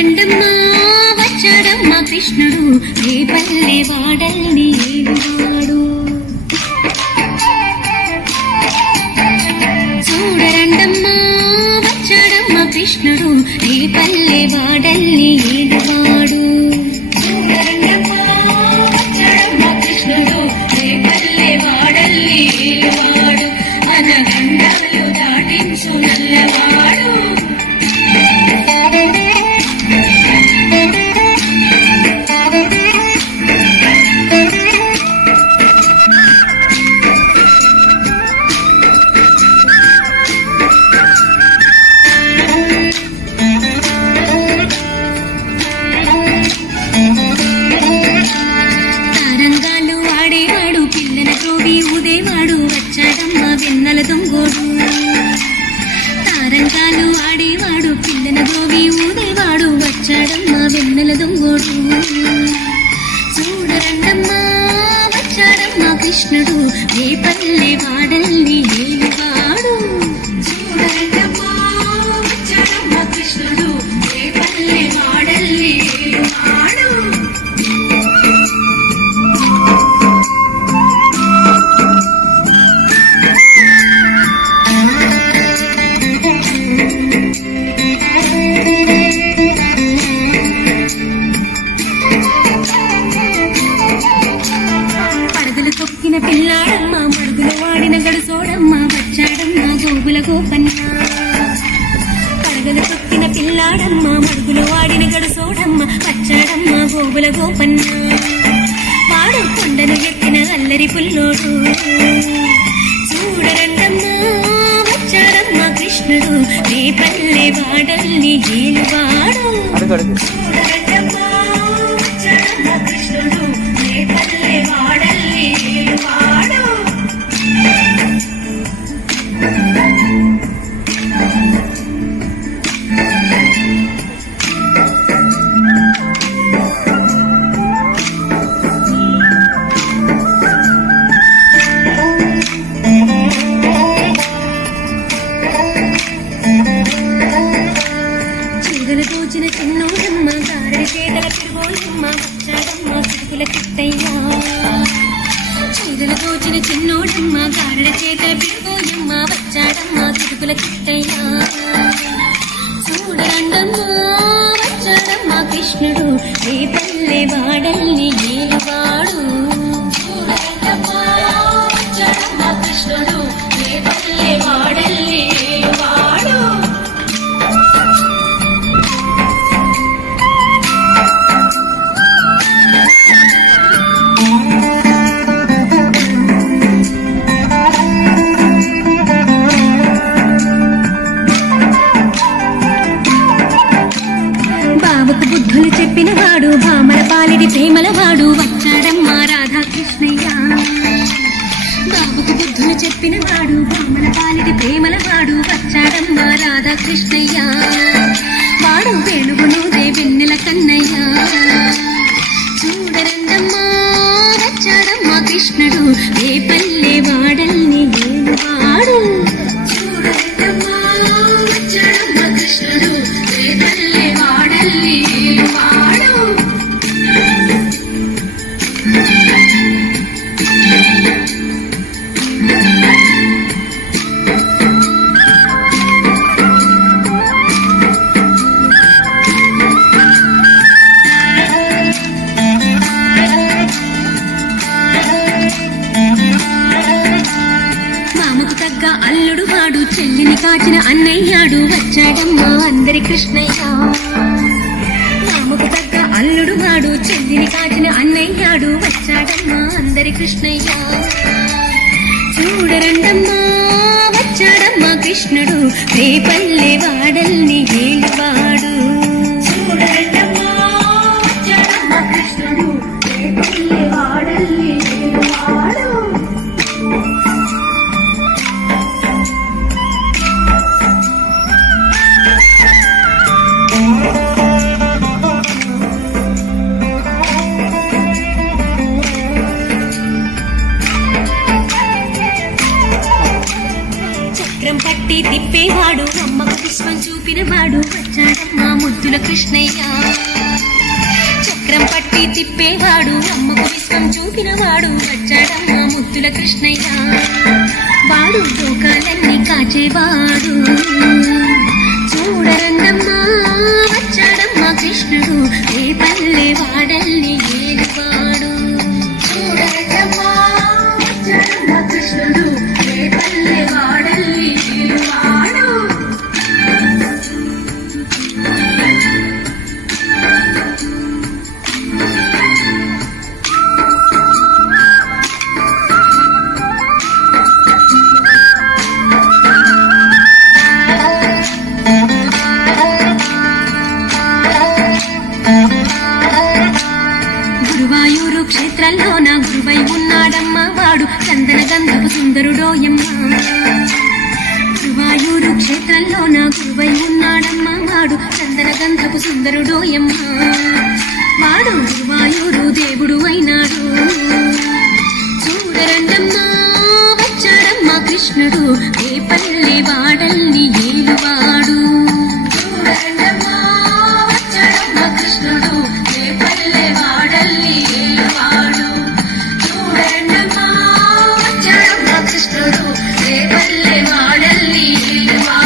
చూడరండమ్మా వచ్చాడమ్మా కృష్ణుడు రేపల్లె వాడల్ని ఏడువాడు. చూడరండమ్మా వచ్చాడమ్మా కృష్ణుడు రేపల్లె వాడల్ని ఏడువాడు. చూడరండమ్మా వచ్చాడమ్మా కృష్ణుడు రేపల్లె వాడల్ని ఏడువాడు. అనగండాలు దాటించు నల్లవాడు. తారంగాలు ఆడేవాడు పిల్లల తోవి ఊదేవాడు వచ్చాడమ్మ వెన్నెల దొంగోడు. తారంగాలు ఆడేవాడు పిల్లల తోవి ఊదేవాడు వచ్చాడమ్మ వెన్నెల దొంగోడు. చూడరండమ్మా వచ్చాడమ్మా కృష్ణుడు రేపల్లె వాడల్ని ఏలువాడు. చూడరండమ్మా వచ్చాడమ్మా కృష్ణుడు రేపల్లె వాడల్ని ఏలువాడు. పడగలు తొక్కిన పిల్లాడమ్మ మడుగులు వాడిన గడుసోడమ్మ వచ్చాడమ్మ గోగుల గోపన్న. పడగలు తొక్కిన పిల్లాడమ్మ మడుగులు వాడిన గడుసోడమ్మ వచ్చాడమ్మ గోగుల గోపన్న. వాడు కొండలు ఎక్కిన అల్లరి పుల్లోడు. చూడరండమ్మా వచ్చాడమ్మ కృష్ణుడు రేపల్లె వాడల్ని ఏలువాడు. చూడరండమ్మా వచ్చాడమ్మ కృష్ణుడు రేపల్లె వాడల్ని ఏలువాడు. చీరలు దోచిన చిన్నోడమ్మ గారెడి చేతల తిరుగోయమ్మ వచ్చాడమ్మ చిరుకుల చిట్టయ్యా. చీరలు దోచిన చిన్నోడమ్మ గారెడి చేతల తిరుగోయమ్మ వచ్చాడమ్మ చిరుకుల చిట్టయ్యా. చూడరండమ్మా వచ్చాడమ్మ కృష్ణుడు రేపల్లె వాడల్ని ఏలువాడు. చూడరండమ్మా వచ్చాడమ్మ కృష్ణుడు రేపల్లె వాడల్ని ఏలువాడు. బావకు బుద్ధులు చెప్పినవాడు భామల పాలిడి ప్రేమలవాడు వచ్చాడమ్మ రాధాకృష్ణయ్య. బావకు బుద్ధులు చెప్పినవాడు భామల పాలిడి ప్రేమలవాడు వచ్చాడమ్మ రాధాకృష్ణయ్య. వాడు వేణుగును వెన్నెల కన్నయ్య. చూడరండమ్మా వచ్చాడమ్మ కృష్ణుడు రేపల్లె వాడల్ని ఏలువాడు. చూడరండమ్మా వచ్చాడమ్మ కృష్ణుడు రేపల్లె వాడల్ని ఏలువాడు. మామకు తగ్గ అల్లుడు వాడు చెల్లిని కాచిన అన్నయ్యాడు వచ్చాడమ్మ అందరి కృష్ణయ్య. మామకు తగ్గ అల్లుడు వాడు చెల్లిని కాచిన అన్నయ్యాడు వచ్చాడమ్మ అందరి కృష్ణయ్య. చూడరండమ్మా వచ్చాడమ్మ కృష్ణుడు రేపల్లె వాడల్ని ఏలువాడు. చూడరండమ్మా వచ్చాడమ్మ కృష్ణుడు రేపల్లె వాడల్ని ఏలువాడు. చక్రం పట్టి తిప్పేవాడు అమ్మకు పుష్పం చూపినవాడు తిప్పేవాడు వచ్చాడమ్మా ముద్దుల కృష్ణయ్య చక్రం పట్టి తిప్పేవాడు అమ్మకు విశ్వం చూపినవాడు వచ్చాడమ్మా ముద్దుల కృష్ణయ్య వాడు లోకాలన్నీ కాచేవాడు చూడరంగమ్మా వచ్చాడమ్మా కృష్ణుడు ఏ పల్లె వాడల్ని ఏలువాడు చూడరంగమ్మా వచ్చాడమ్మా కృష్ణుడు ఏ పల్లె వాడల్ని ఏలువాడు గురువాయూరు క్షేత్రంలో నా గురువై ఉన్నాడమ్మా వాడు చందన గంధపు సుందరుడోయమ్మ గురువాయూరు క్షేత్రంలో నా గురువై ఉన్నాడమ్మా వాడు చందన గంధపు సుందరుడోయమ్మ వాడు గురువాయూరు దేవుడు అయినాడు చూడరండమ్మా వచ్చాడమ్మా కృష్ణుడు ఏ పల్లె వాడల్ని ఏలువాడు చూడరండమ్మా వచ్చాడమ్మా కృష్ణుడు ఏ పల్లె వాడల్ని ఏలువాడు చూడరండమ్మా వచ్చాడమ్మా కృష్ణుడు ఏ పల్లె వాడల్ని ఏలువాడు